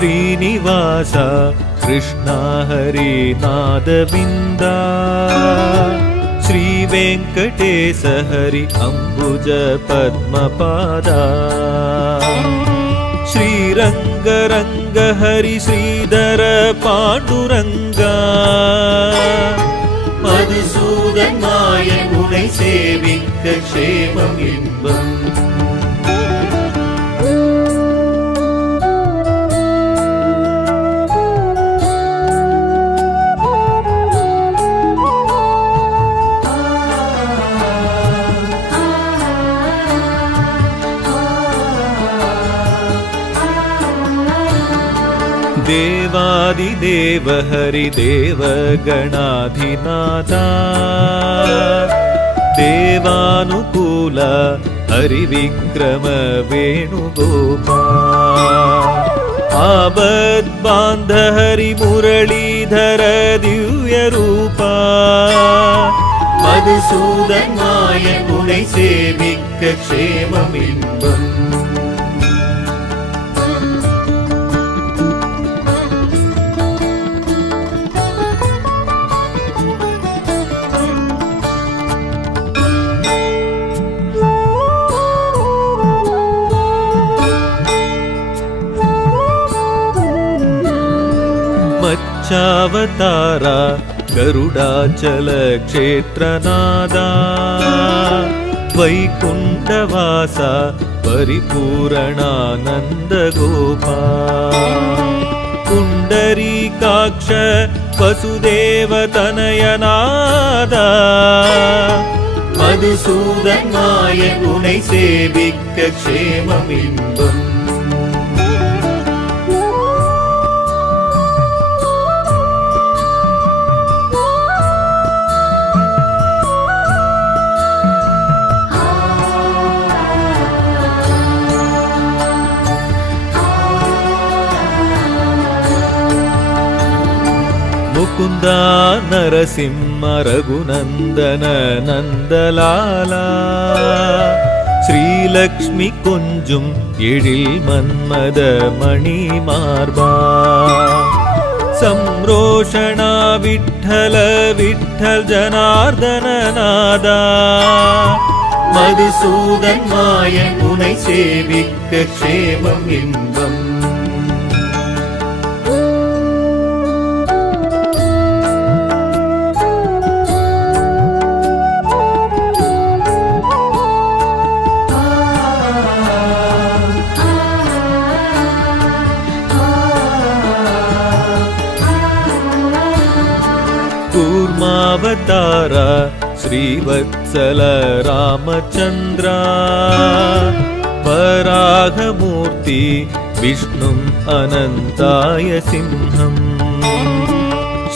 श्रीनिवास कृष्णा हरिनादविन्दा श्रीवेङ्कटेश हरि अम्बुज पद्मपादा श्रीरङ्गरङ्ग हरि श्रीधर पाण्डुरङ्गा मधुसूदन मायन उनै सेविक्क क्षेमम् इன்பம் देवादिदेव हरिदेव गणाधिनाथा देवानुकूल हरिविक्रम वेणुगोपाल आबद्बान्ध हरिमुरलीधर दिव्यरूपा मधुसूदन मायन उनै सेविक्क क्षेमम् इன்பம் मच्चावतारा गरुडाचल क्षेत्रनादा वैकुण्ठवासा परिपूरणानन्द गोपाल पुण्डरीकाक्ष वसुदेव तनयनादा मधुसूदन मायन उनै सेविक्क क्षेमम् इன்பம் मुकुंदा नरसिंह रघुनंदन नंदलाला श्रीलक्ष्मी कुंजुम एழில் मन्मद मणिमार्बा संरोषणा विठ्ठल विठ्ठल जनार्दन नादा मधुसूदन मायन उनै सेविक्क क्षेमम् इன்பம் कूर्मावतारा श्रीवत्सल रामचन्द्रा वराहमूर्ति विष्णुम् अनन्ताय सिंहम्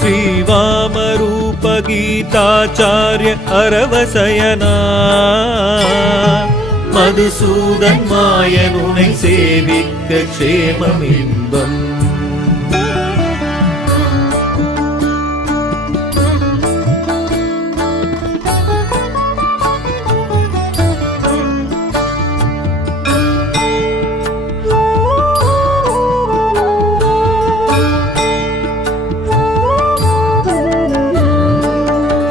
श्रीवामरूप गीताचार्य अरवसयना मधुसूदन मायन उनै सेविक्क क्षेमम् इன்பம்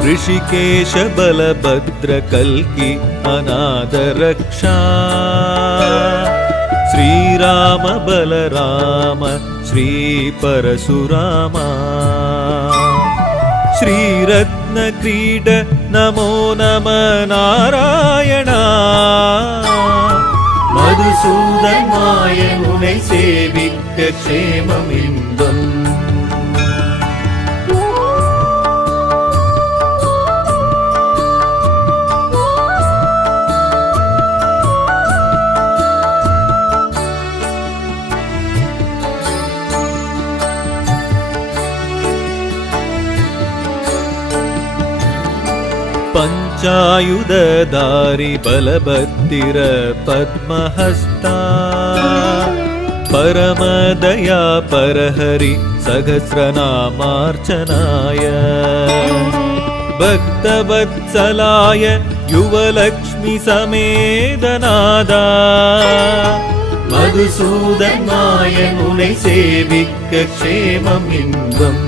ऋषिकेश बलभद्र कल्कि अनाथ रक्षा श्रीराम बलराम श्री परशुरामा श्रीरत्न क्रीड नमो नमः नारायणा मधुसूदन मायन उनै सेविक्क क्षेमम् इன்பம் पंचायुधधारी बलभद्र पद्महस्ता परमदया परहरि सहस्रनामार्चनाय भक्तवत्सलाय युवलक्ष्मी समेतनादा மதுசூதன் மாயன் உனை சேவிக்க க்ஷேமம் இன்பம்.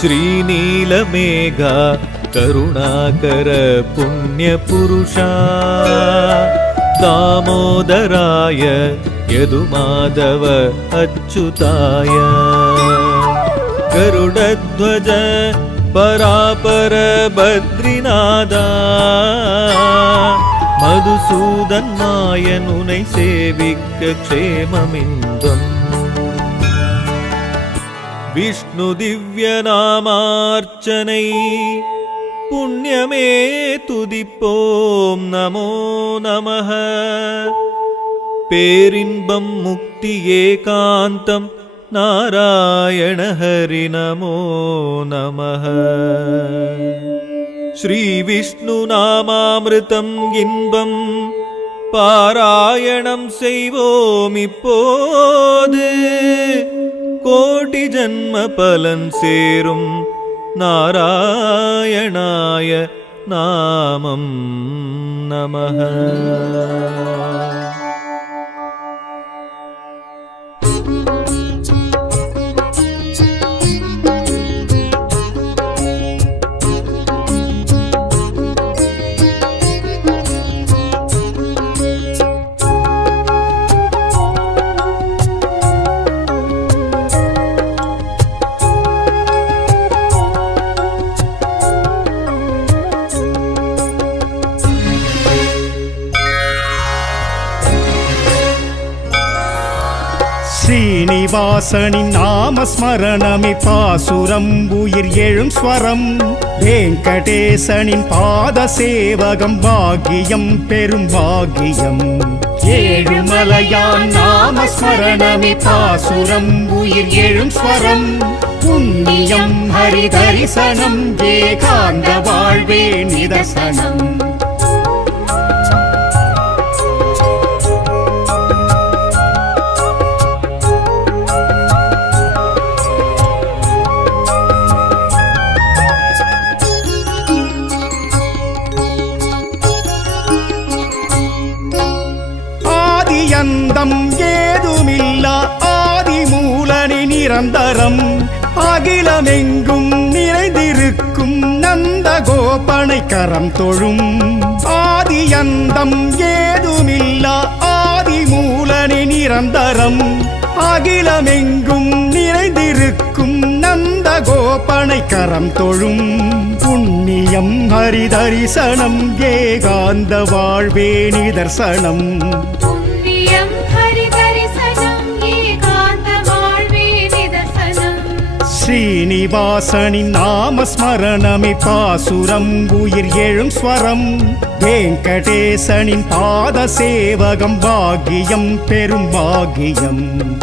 श्रीनीलमेघा करुणाकर पुण्यपुरुषा दामोदराय यदुमाधव अच्युताय गरुडध्वज परापर बद्रीनादा मधुसूदन मायन उनै सेविक्क क्षेममिन्दम्. विष्णु दिव्य नामार्चनै पुण्यमे तुदिप्पोम नमो नमः. पेरिன்பம் मुक्ति एकान्तं नारायण हरि नमो नमः. श्री विष्णु नामामृतं इன்பம் பாராயணம் செய்வோம் இப்போது. கோடி ஜன்ம பலன் சேரும் நாராயணாய நாமம் நமஹ. ஸ்ரீனிவாசனின் நாமஸ்மரணமி பாசுரம் உயிர் எழும் ஸ்வரம். வெங்கடேசனின் பாத சேவகம் பாக்கியம் பெரும் பாக்கியம். ஏழுமலையான் நாமஸ்மரணமி பாசுரம் உயிர் எழும் ஸ்வரம். புண்ணியம் ஹரி தரிசனம் ஏகாந்த வாழ்வே நிதர்சனம். அந்தம் ஏதுமில்லா ஆதிமூலனி நிரந்தரம். அகிலமெங்கும் நிறைந்திருக்கும் நந்த கோபனை கரம் தொழும். ஆதி அந்தம் ஏதுமில்லா ஆதிமூலனி நிரந்தரம். அகிலமெங்கும் நிறைந்திருக்கும் நந்த கோபனை கரம் தொழும். புண்ணியம் ஹரி தரிசனம் ஏகாந்த வாழ்வே நிதர்சனம். ஸ்ரீனிவாசனின் நாமஸ்மரணமி பாசுரம் உயிர் எழும் ஸ்வரம். வெங்கடேசனின் பாத சேவகம் பாக்கியம் பெரும் பாக்கியம்.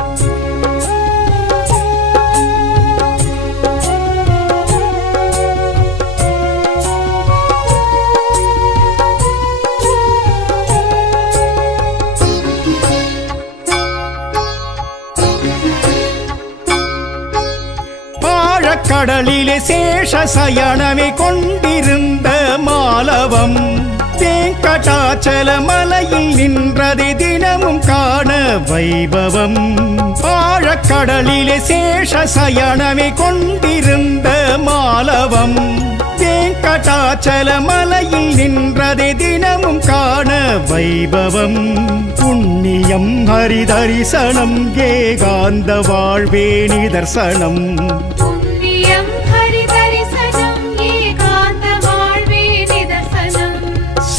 கடலிலே சேஷ சயனமே கொண்டிருந்த மாலவம். வெங்கடாச்சல மலையில் நின்றதை தினமும் காண வைபவம். ஆழக்கடலிலே சேஷ சயனமே கொண்டிருந்த மாலவம். வெங்கடாச்சல மலையில் நின்றதை தினமும் காண வைபவம். புண்ணியம் ஹரி தரிசனம் ஏகாந்த வாழ்வே நிதர்சனம்.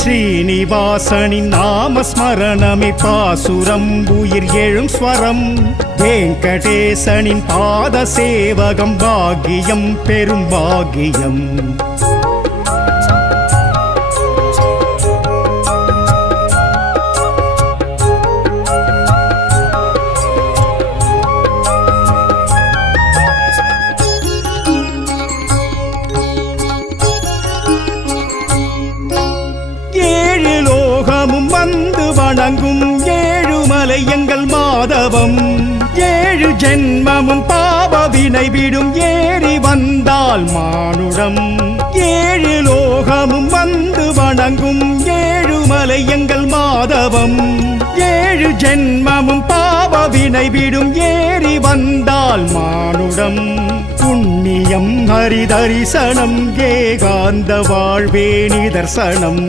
ஸ்ரீனிவாசனின் நாமஸ்மரணமி பாசுரம் உயிர் எழும் ஸ்வரம். வெங்கடேசனின் பாத சேவகம் பாக்கியம் பெரும் பாக்கியம். ஏழுமலை எங்கள் மாதவம். 7 ஜென்மமும் பாவ வினை விடும் ஏறி வந்தால் மானுடம். 7 லோகமும் வந்து வணங்கும் ஏழுமலை எங்கள் மாதவம். 7 ஜென்மமும் பாவ வினை விடும் ஏறி வந்தால் மானுடம். புண்ணியம் ஹரி தரிசனம் ஏகாந்த வாழ்வே நிதர்சனம்.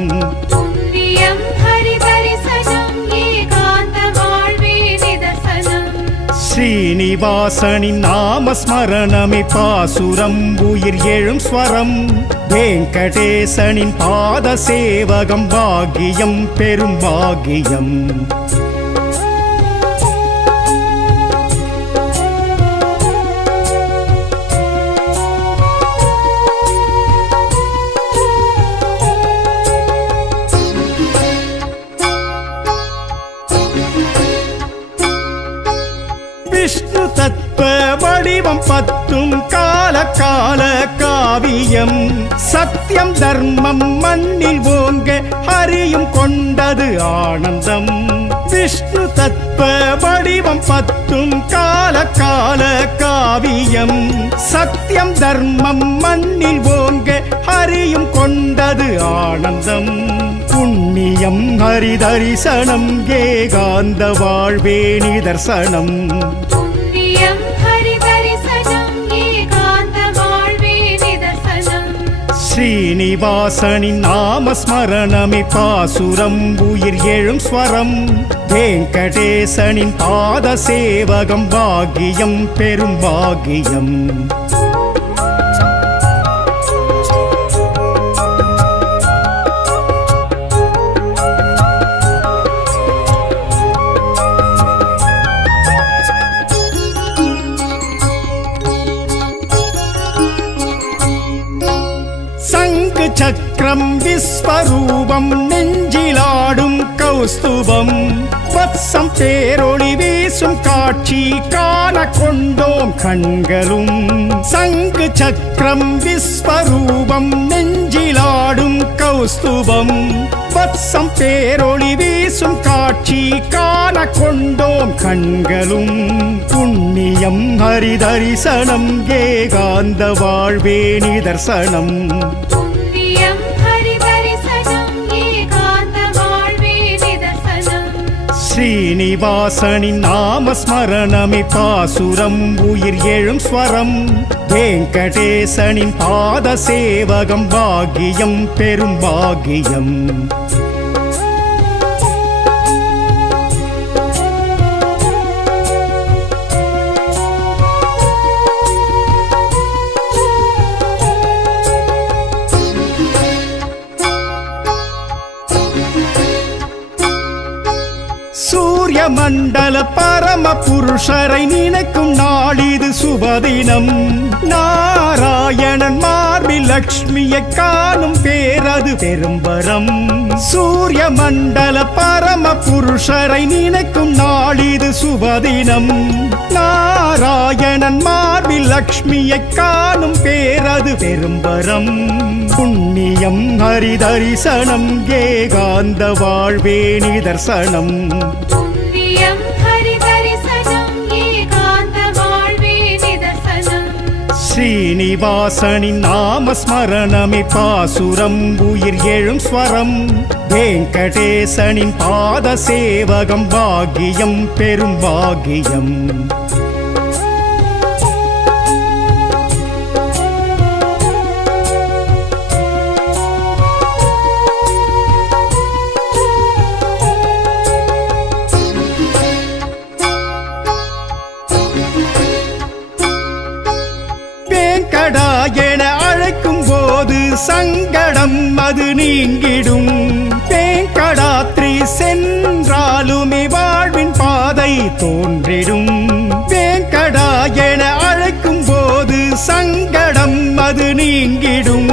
புண்ணியம் ஹரி தரிசனம் ஏகாந்த வாழ்வே நிதர்சனம். ஸ்ரீனிவாசனின் நாமஸ்மரணமே பாசுரம் உயிர் எழும் ஸ்வரம். வெங்கடேசனின் பாத சேவகம் பாக்கியம் பெரும் பாக்கியம். விஷ்ணு தத்துவ வடிவம் 10 கால கால காவியம். சத்தியம் தர்மம் மண்ணில் ஓங்க ஹரியும் கொண்டது ஆனந்தம். விஷ்ணு தத்துவ வடிவம் 10 கால கால காவியம். சத்தியம் தர்மம் மண்ணில் ஓங்க ஹரியும் கொண்டது ஆனந்தம். புண்ணியம் ஹரி தரிசனம் ஏகாந்த வாழ்வே நிதர்சனம். புண்ணியம் ஹரி தரிசனம் ஏகாந்த வாழ்வே நிதர்சனம். ஸ்ரீனிவாசனின் நாமஸ்மரணமே பாசுரம் உயிர் எழும் ஸ்வரம். வெங்கடேசனின் பாத சேவகம் பாக்கியம் பெரும் பாக்கியம். சக்கரம் விஸ்வரூபம் நெஞ்சிலாடும் கௌஸ்துபம். வத்சம் பேரொளி வீசும் காட்சி காண கொண்டோம் கண்களும். சங்கு சக்கரம் விஸ்வரூபம் நெஞ்சிலாடும் கௌஸ்துபம். வத்சம் பேரொளி வீசும் காட்சி காண கொண்டோம் கண்களும். புண்ணியம் ஹரி தரிசனம் ஏகாந்த வாழ்வே நிதர்சனம். புண்ணியம் ஹரி தரிசனம் ஏகாந்த வாழ்வே நிதர்சனம். ஸ்ரீனிவாசனின் நாமஸ்மரணமே பாசுரம் உயிர் எழும் ஸ்வரம். வெங்கடேசனின் பாத சேவகம் பாக்கியம் பெரும் பாக்கியம். சூரிய மண்டல பரம புருஷரை நினைக்கும் நாளிது சுபதினம். நாராயணன் மார்பில் லக்ஷ்மியை காணும் பேரது பெரும்பரம். சூரிய மண்டல பரம புருஷரை நினைக்கும் நாளிது சுபதினம். நாராயணன் மார்பில் லக்ஷ்மியை காணும் பேரது பெரும்பரம். புண்ணியம் ஹரி தரிசனம் ஏகாந்த வாழ்வே நிதர்சனம். புண்ணியம் ஹரி தரிசனம் ஏகாந்த வாழ்வே நிதர்சனம். ஸ்ரீனிவாசனின் நாமஸ்மரணமே பாசுரம் உயிர் எழும் ஸ்வரம். வெங்கடேசனின் பாத சேவகம் பாக்கியம் பெரும் பாக்கியம். வெங்கடா என அழைக்கும் போது சங்கடம் அது நீங்கிடும். வெங்கடாத்ரி சென்றாலுமே வாழ்வின் பாதை தோன்றிடும். வெங்கடா என அழைக்கும் போது சங்கடம் அது நீங்கிடும்.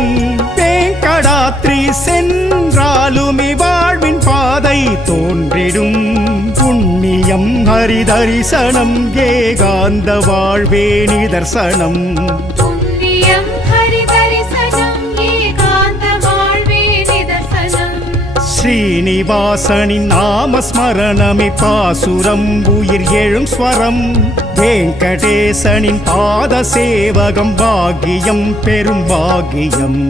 வெங்கடாத்ரி சென்றாலுமே வாழ்வின் பாதை தோன்றிடும். புண்ணியம் ஹரி தரிசனம் ஏகாந்த வாழ்வே நிதர்சனம். புண்ணியம் ஹரி தரிசனம் ஏகாந்த வாழ்வே நிதர்சனம். ஸ்ரீனிவாசனின் நாமஸ்மரணமே பாசுரம் உயிர் எழும் ஸ்வரம் வெங்கடேசனின் பாத சேவகம் பாக்கியம் பெரும் பாக்கியம்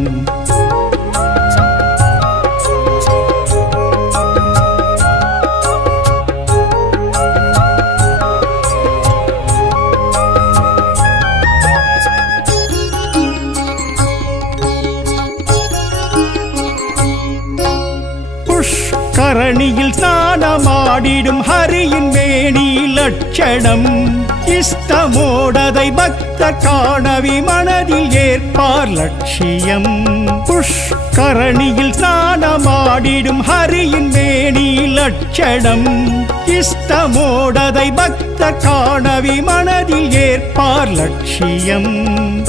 கரணியில் ஸ்நானமாடிடும் ஹரியின் மேனி லட்சணம் இஷ்டமோடதை பக்த காணவி மனதில் ஏற்பார் லட்சியம் புஷ்கரணியில் ஸ்நானமாடிடும் ஹரியின் மேனி லட்சணம் இஷ்டமோடதை பக்த காணவி மனதில் ஏற்பார் லட்சியம்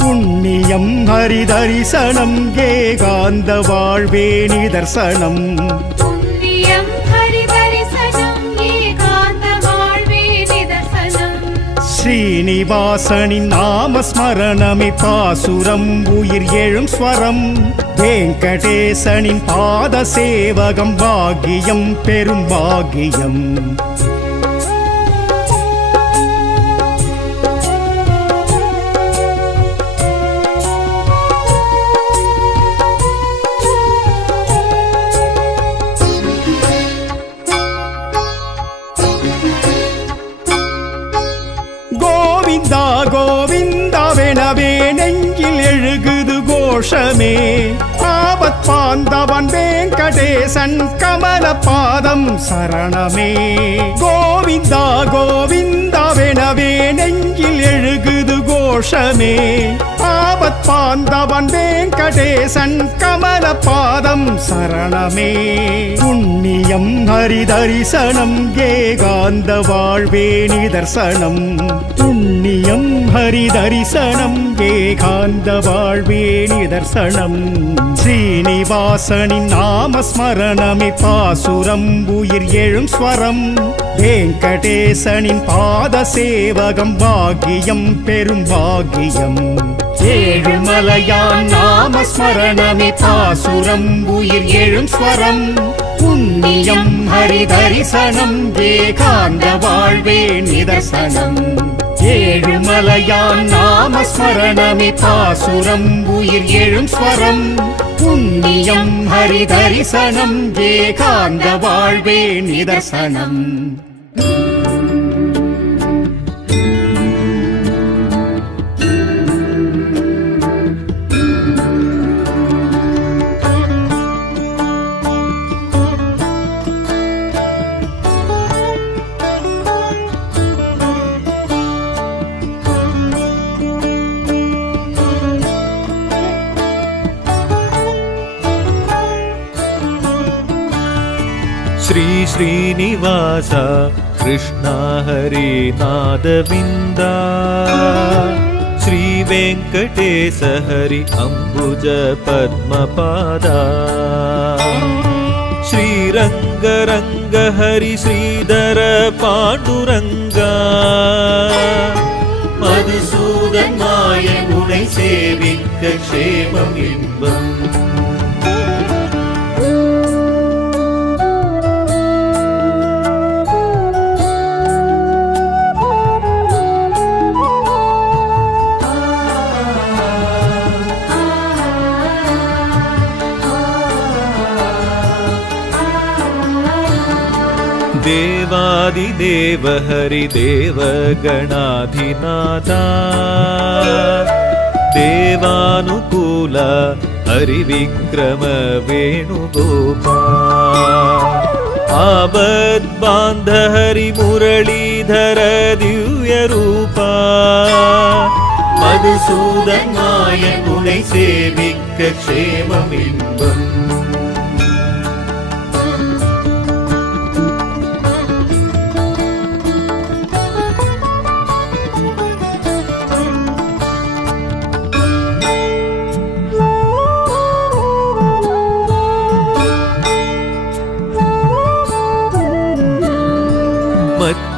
புண்ணியம் ஹரி தரிசனம் ஏகாந்த வாழ்வே நிதர்சனம் புண்ணியம் ஹரி தரிசனம் ஏகாந்த வாழ்வே நிதர்சனம் ஸ்ரீனிவாசனின் நாமஸ்மரணமே பாசுரம் உயிர் எழும் ஸ்வரம் வெங்கடேசனின் பாத சேவகம் பாக்கியம் பெரும் பாக்கியம் கோவிந்தா கோவிந்தாவெனவே நெஞ்சில் எழுகுது கோஷமே ஆபத் பாந்தவன் வெங்கடேசன் கமல பாதம் சரணமே கோவிந்தா கோவிந்தாவெனவே நெஞ்சில் எழுகுது கோஷமே ஆபத் பாந்தவன் வெங்கடேசன் கமல பாதம் சரணமே புண்ணியம் ஹரி தரிசனம் ஏகாந்த வாழ்வே நிதர்சனம் புண்ணியம் ஹரி தரிசனம் ஏகாந்த வாழ்வே நிதர்சனம் ஸ்ரீனிவாசனின் நாமஸ்மரணமே பாசுரம் உயிர் எழும் ஸ்வரம் வெங்கடேசனின் பாத சேவகம் பாக்கியம் பெரும் பாக்கியம் ஏழுமலையான் நாமஸ்மரணமே பாசுரம் உயிர் எழும் ஸ்வரம் புண்ணியம் ஹரி தரிசனம் ஏகாந்த வாழ்வே நிதர்சனம் ஏழுமலையான் நாமஸ்மரணமே பாசுரம் உயிர் எழும் ஸ்வரம் புண்ணியம் ஹரி தரிசனம் ஏகாந்த வாழ்வே நிதர்சனம் श्री श्रीनिवास कृष्ण हरि नादविंदा श्री वेंकटेश हरि अंबुज पद्मपादा श्रीरंग रंग हरि श्रीधर पांडुरंगा मधुसूदन मायन उनै सेविक्क क्षेमम इன்பம் देवादिदेव हरिदेव गणाधिनाथा देवानुकूल हरिविक्रम वेणुगोपाल आबद्बान्ध हरिमुरलीधर दिव्यरूपा मधुसूदन नायक उनै सेविक्क क्षेमम इன்பம்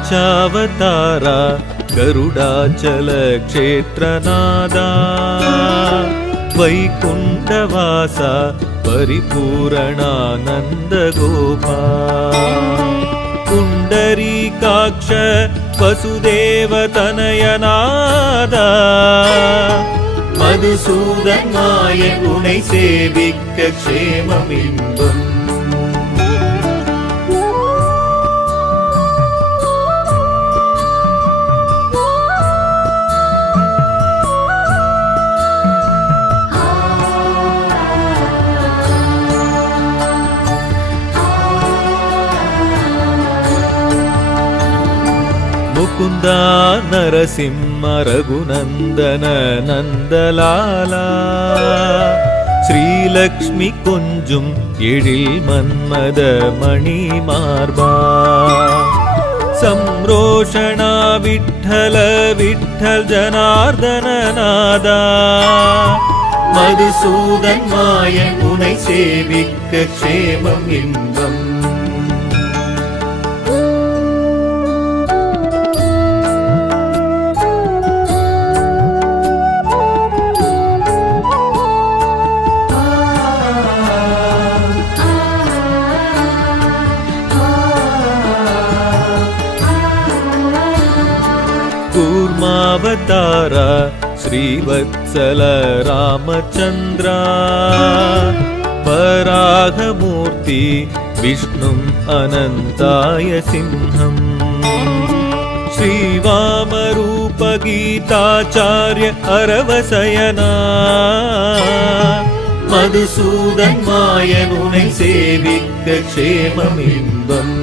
मच्चावतारा गरुडाचल क्षेत्रनादा वैकुण्ठवासा परिपूरणानन्द गोपाल पुण्डरीकाक्ष वसुदेव तनयनादा मधुसूदन मायन उனை சேவிக்க க்ஷேமம் இன்பம் मुकुंदा नरसिंह रघुनंदन नंदलाला श्रीलक्ष्मी कुंजुम एழில் मन्मद मणि मार्बा संरोषणा विठ्ठल विठ्ठल जनार्दन नादा मधुसूदन मायन उனை சேவிக்க க்ஷேமம் இன்பம் कूर्मावतारा श्रीवत्सल रामचन्द्रा परागमूर्ति विष्णुम् अनन्ताय सिंहम् श्रीवामरूप गीताचार्य अरवसयना मधुसूदन मायन उனை சேவிக்க க்ஷேமம் இன்பம்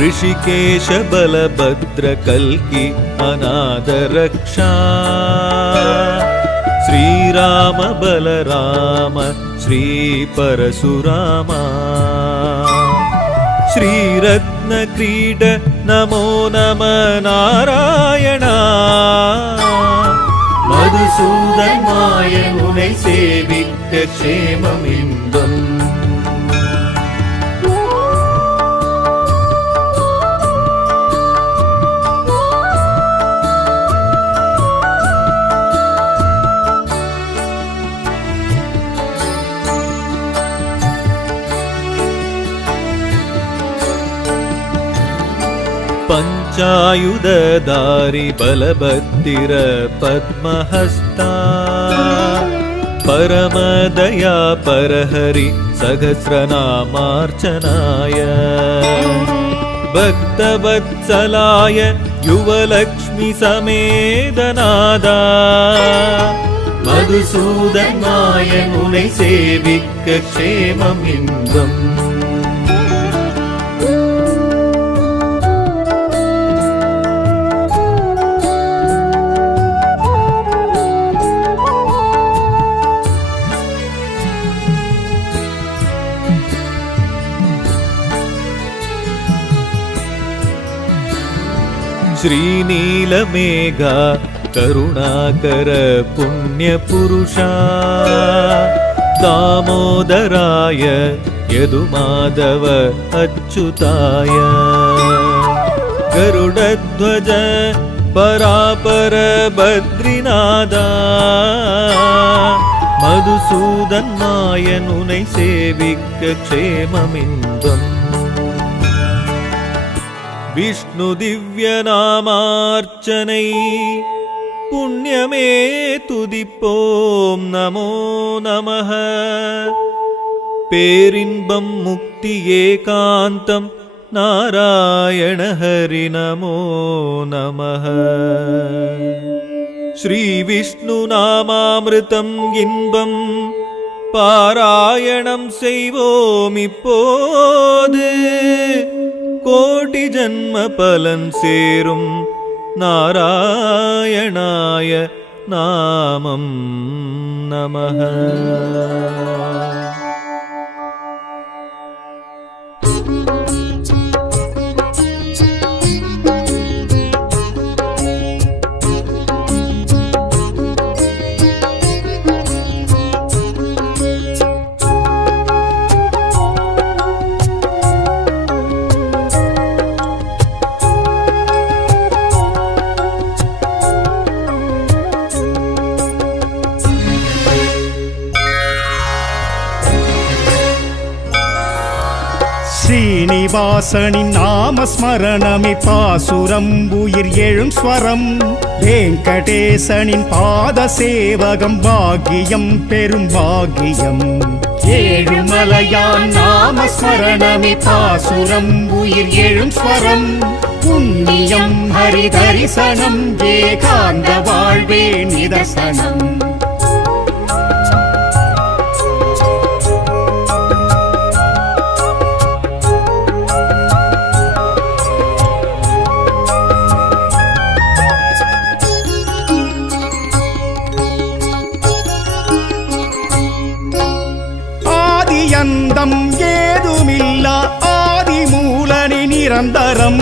ऋषिकेश बलभद्र कल्कि अनाथ रक्षा श्रीराम बलराम श्री परशुरामा श्रीरत्न क्रीड नमो नमः नारायणा मधुसूदन मायन उனை சேவிக்க க்ஷேமம் இன்பம் पंचायुधधारी बलभद्र पद्महस्ता परमदया परहरि सहस्रनामार्चनाय भक्तवत्सलाय युवलक्ष्मी समेदनादा मधुसूदन मायन उனை சேவிக்க க்ஷேமம் இன்பம் श्रीनीलमेघा करुणाकर पुण्यपुरुषा दामोदराय यदुमाधव अच्युताय गरुडध्वज परापर बद्रीनादा मधुसूदन मायन उனை சேவிக்க க்ஷேமம் இன்பம் विष्णु दिव्य नामार्चनै पुण्यमे तुदिप्पोम नमो नमः पेरिன்பம் मुक्ति ஏகாந்தம் नारायण हरि नमो नमः श्री विष्णु नामामृतम இன்பம் பாராயணம் செய்வோம் இப்போது கோடி ஜன்ம பலன் சேரும் நாராயணாய நாமம் நமः ஸ்ரீனிவாசனின் நாமஸ்மரணமே பாசுரம் உயிர் எழும் ஸ்வரம் வெங்கடேசனின் பாத சேவகம் பாக்கியம் பெரும் பாக்கியம் ஏழுமலையான் நாமஸ்மரணமே பாசுரம் உயிர் எழும் ஸ்வரம் புண்ணியம் ஹரி தரிசனம் ஏகாந்த வாழ்வே நிதர்சனம் அந்தம் ஏதுமில்லா ஆதி மூலனி நிரந்தரம்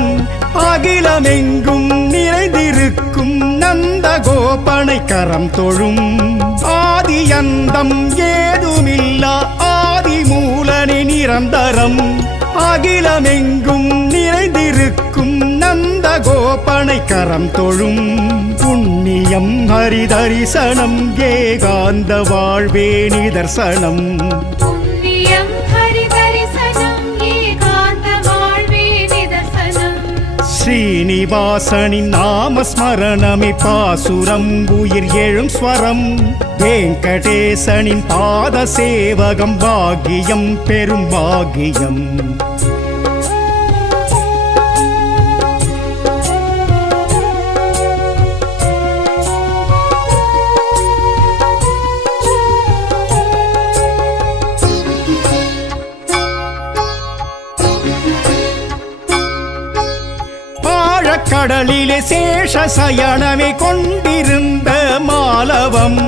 அகிலமெங்கும் நிறைந்திருக்கும் நந்த கோபனை கரம் தொழும் ஆதி அந்தம் ஏதுமில்லா ஆதி மூலனி நிரந்தரம் அகிலமெங்கும் நிறைந்திருக்கும் நந்த கோபனை கரம் தொழும் புண்ணியம் ஹரி தரிசனம் ஏகாந்த வாழ்வே நிதர்சனம் ஸ்ரீனிவாசனின் நாமஸ்மரணமே பாசுரம் உயிர் எழும் ஸ்வரம் வெங்கடேசனின் பாத சேவகம் பாக்கியம் பெரும் பாக்கியம் கடலிலே சேஷ சயனமே கொண்டிருந்த மாலவம்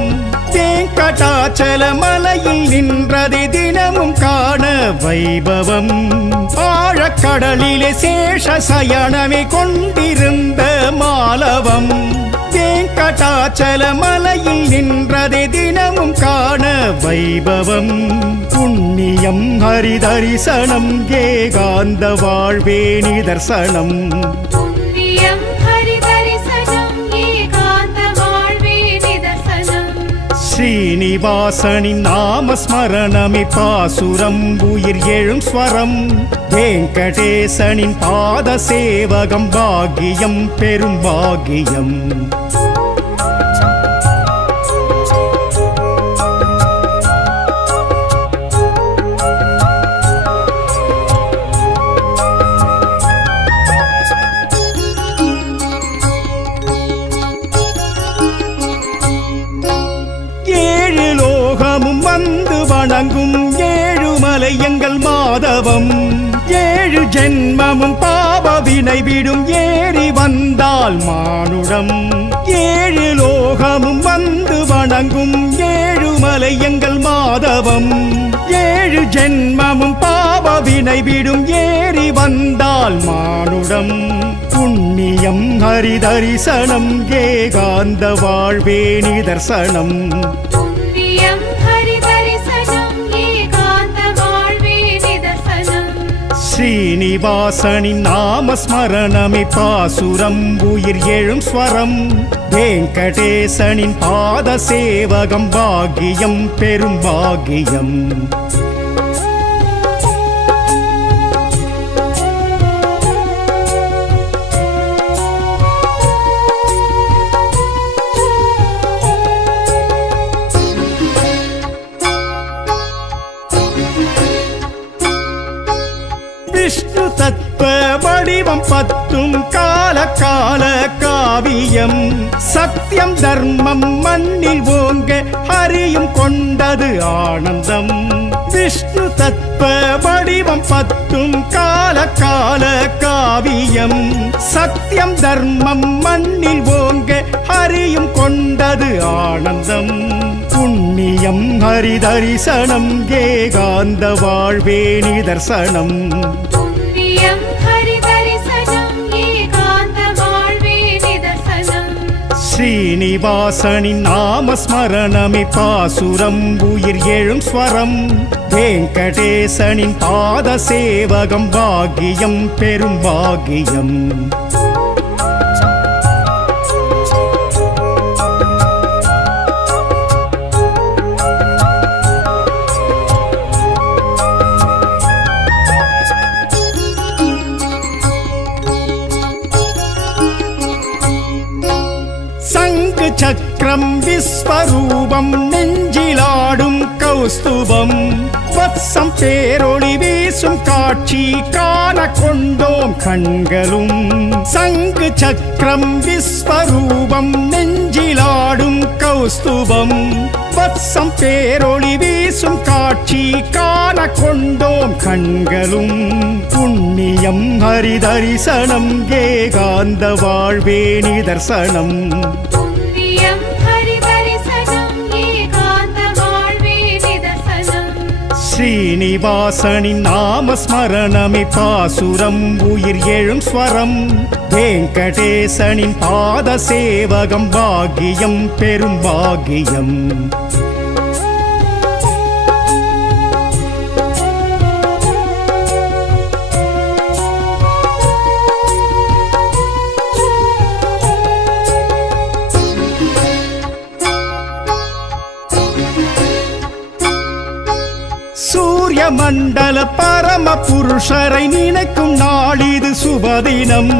வெங்கடாச்சல மலையில் நின்றதை தினமும் காண வைபவம் ஆழக்கடலிலே சேஷ சயனமே கொண்டிருந்த மாலவம் வெங்கடாச்சல மலையில் நின்றதை தினமும் காண வைபவம் புண்ணியம் ஹரி தரிசனம் ஏகாந்த வாழ்வே நிதர்சனம் ஸ்ரீனிவாசனின் நாமஸ்மரணமே பாசுரம் உயிர் எழும் ஸ்வரம் வெங்கடேசனின் பாத சேவகம் பாக்கியம் பெரும் பாக்கியம் வணங்கும் ஏழுமலை எங்கள் மாதவம் ஏழு ஜென்மமும் பாவ வினை விடும் ஏறி வந்தால் மானுடம் ஏழு லோகமும் வந்து வணங்கும் ஏழுமலை எங்கள் மாதவம் ஏழு ஜென்மமும் பாவ வினை விடும் ஏறி வந்தால் மானுடம் புண்ணியம் ஹரி தரிசனம் ஏகாந்த வாழ்வே நிதர்சனம் ஸ்ரீனிவாசனின் நாமஸ்மரணமே பாசுரம் உயிர் எழும் ஸ்வரம் வெங்கடேசனின் பாத சேவகம் பாக்கியம் பெரும் பாக்கியம் விஷ்ணு தத்துவ வடிவம் பத்தும் கால கால காவியம் சத்தியம் தர்மம் மண்ணில் ஓங்க ஹரியும் கொண்டது ஆனந்தம் விஷ்ணு தத்துவ வடிவம் பத்தும் கால கால காவியம் சத்தியம் தர்மம் மண்ணில் ஓங்க ஹரியும் கொண்டது ஆனந்தம் புண்ணியம் ஹரி தரிசனம் ஏகாந்த வாழ்வே நிதர்சனம் ஸ்ரீனிவாசனின் நாமஸ்மரணமே பாசுரம் உயிர் எழும் ஸ்வரம் வெங்கடேசனின் பாத சேவகம் பாக்கியம் பெரும் பாக்கியம் சக்கரம் விஸ்வரூபம் நெஞ்சிலாடும் கௌஸ்துபம் வத்சம் பேரொளி வீசும் காட்சி காண கொண்டோம் கண்களும் சங்கு சக்கரம் விஸ்வரூபம் நெஞ்சிலாடும் கௌஸ்துபம் வத்சம் பேரொளி வீசும் காட்சி காண கொண்டோம் கண்களும் புண்ணியம் ஹரிதரிசனம் ஏகாந்த வாழ்வே நிதர்சனம் புண்ணியம் ஹரிதரிசனம் ஏகாந்த வாழ்வே நிதர்சனம் ஸ்ரீனிவாசனின் நாமஸ்மரணமே பாசுரம் உயிர் எழும் ஸ்வரம் வெங்கடேசனின் பாத சேவகம் பாக்கியம் பெரும் பாக்கியம் சூரிய மண்டல பரம புருஷரை நினைக்கும் நாளிது சுபதினம்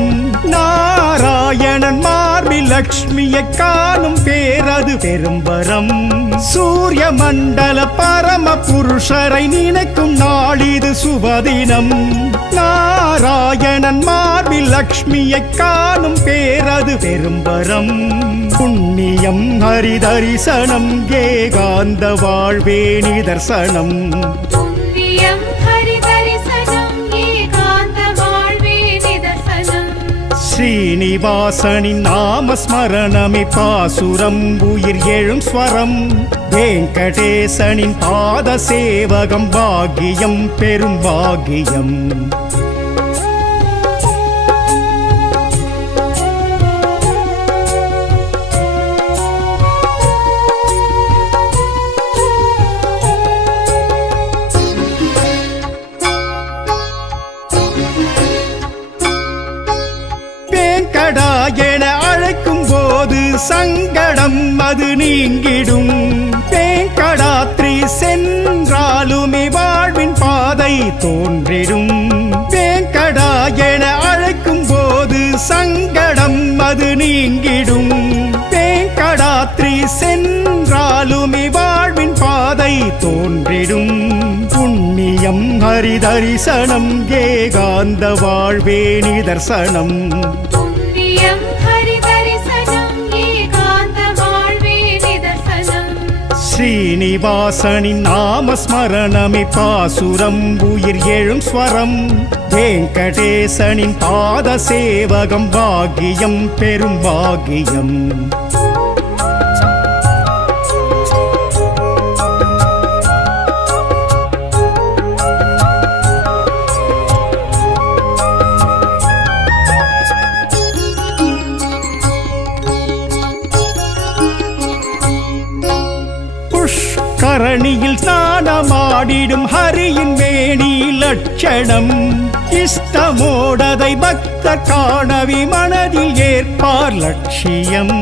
நாராயணன் மார்பில் லக்ஷ்மியை காணும் பேரது பெரும்பரம் சூரிய மண்டல பரம புருஷரை நினைக்கும் நாளிது சுபதினம் நாராயணன் மார்பில் லக்ஷ்மியை காணும் பேரது பெரும்பரம் புண்ணியம் ஹரிதரிசனம் ஏகாந்த வாழ்வே நிதர்சனம் புண்ணியம் ஹரிதரிசனம் ஏகாந்த வாழ்வே நிதர்சனம் ஸ்ரீனிவாசனின் நாமஸ்மரணமே பாசுரம் உயிர் எழும் ஸ்வரம் வெங்கடேசனின் பாத சேவகம் பாக்கியம் பெரும் பாக்கியம் வேங்கடா என அழைக்கும் போது சங்கடம் அது நீங்கிடும் வேங்கடாத்ரி சென்றாலுமே வாழ்வின் பாதை தோன்றிடும் வேங்கடா என அழைக்கும் போது சங்கடம் அது நீங்கிடும் வேங்கடாத்ரி சென்றாலுமே வாழ்வின் பாதை தோன்றிடும் புண்ணியம் ஹரிதரிசனம் ஏகாந்த வாழ்வே நிதர்சனம் புண்ணியம் ஹரிதரிசனம் ஏகாந்த வாழ்வே நிதர்சனம் ஸ்ரீனிவாசனின் நாமஸ்மரணமே பாசுரம் உயிர் எழும் ஸ்வரம் வெங்கடேசனின் பாத சேவகம் பாக்கியம் பெரும் பாக்கியம் கரணியில் ஸ்நானமாடிடும் ஹரியின் மேனி லட்சணம் இஷ்டமோடதை பக்தர் காணவி மனதில் ஏற்பார் லட்சியம்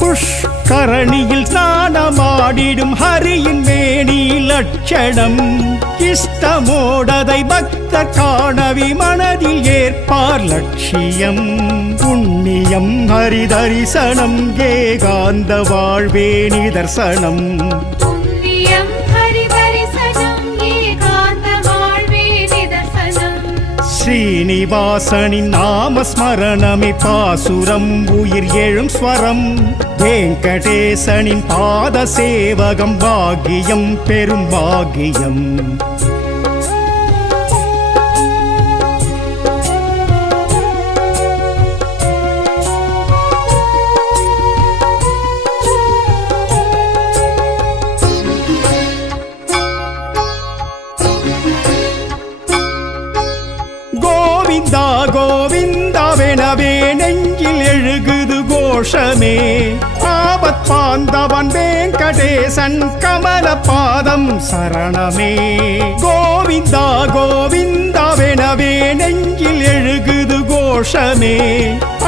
புஷ்கரணியில் ஸ்நானமாடிடும் ஹரியின் மேனி லட்சணம் இஷ்டமோடதை பக்தர் காணவி மனதில் ஏற்பார் லட்சியம் புண்ணியம் ஹரிதரிசனம் ஏகாந்த வாழ்வே நிதர்சனம் புண்ணியம் ஹரிதரிசனம் ஏகாந்த வாழ்வே நிதர்சனம் ஸ்ரீனிவாசனின் நாமஸ்மரணமே பாசுரம் உயிர் எழும் ஸ்வரம் வெங்கடேசனின் பாத சேவகம் பாக்கியம் பெரும் பாக்கியம் கோவிந்தா கோவிந்தாவெனவே நெஞ்சில் எழுகுது கோஷமே ஆபத் பாந்தவன் வெங்கடேசன் கமல பாதம் சரணமே கோவிந்தா கோவிந்தாவெனவே நெஞ்சில் எழுகுது கோஷமே கோஷமே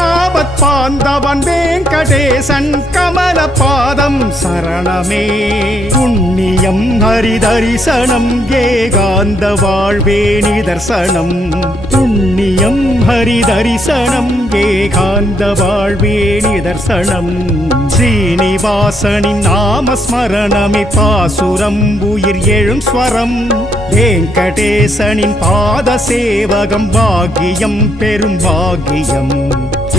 ஆபத் பாந்தவன் வெங்கடேசன் கமல பாதம் சரணமே புண்ணியம் ஹரிதரிசனம் ஏகாந்த வாழ்வே நிதர்சனம் புண்ணியம் ஹரிதரிசனம் ஏகாந்த வாழ்வே நிதர்சனம் ஸ்ரீனிவாசனின் நாமஸ்மரணமே பாசுரம் உயிர் எழும் ஸ்வரம் வெங்கடேசனின் பாத சேவகம் பாக்கியம் பெரும் பாக்கியம்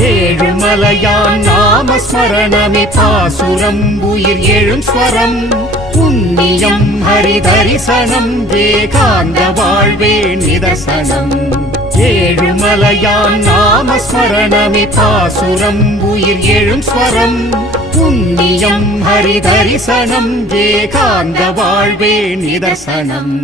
ஏழுமலையான் நாமஸ்மரணமே பாசுரம் உயிர் எழும் ஸ்வரம் புண்ணியம் ஹரிதரிசனம் ஏகாந்த வாழ்வே நிதர்சனம் ஏழுமலையான் நாமஸ்மரணமே பாசுரம் உயிர் எழும் ஸ்வரம் புண்ணியம் ஹரிதரிசனம் ஏகாந்த வாழ்வே நிதர்சனம்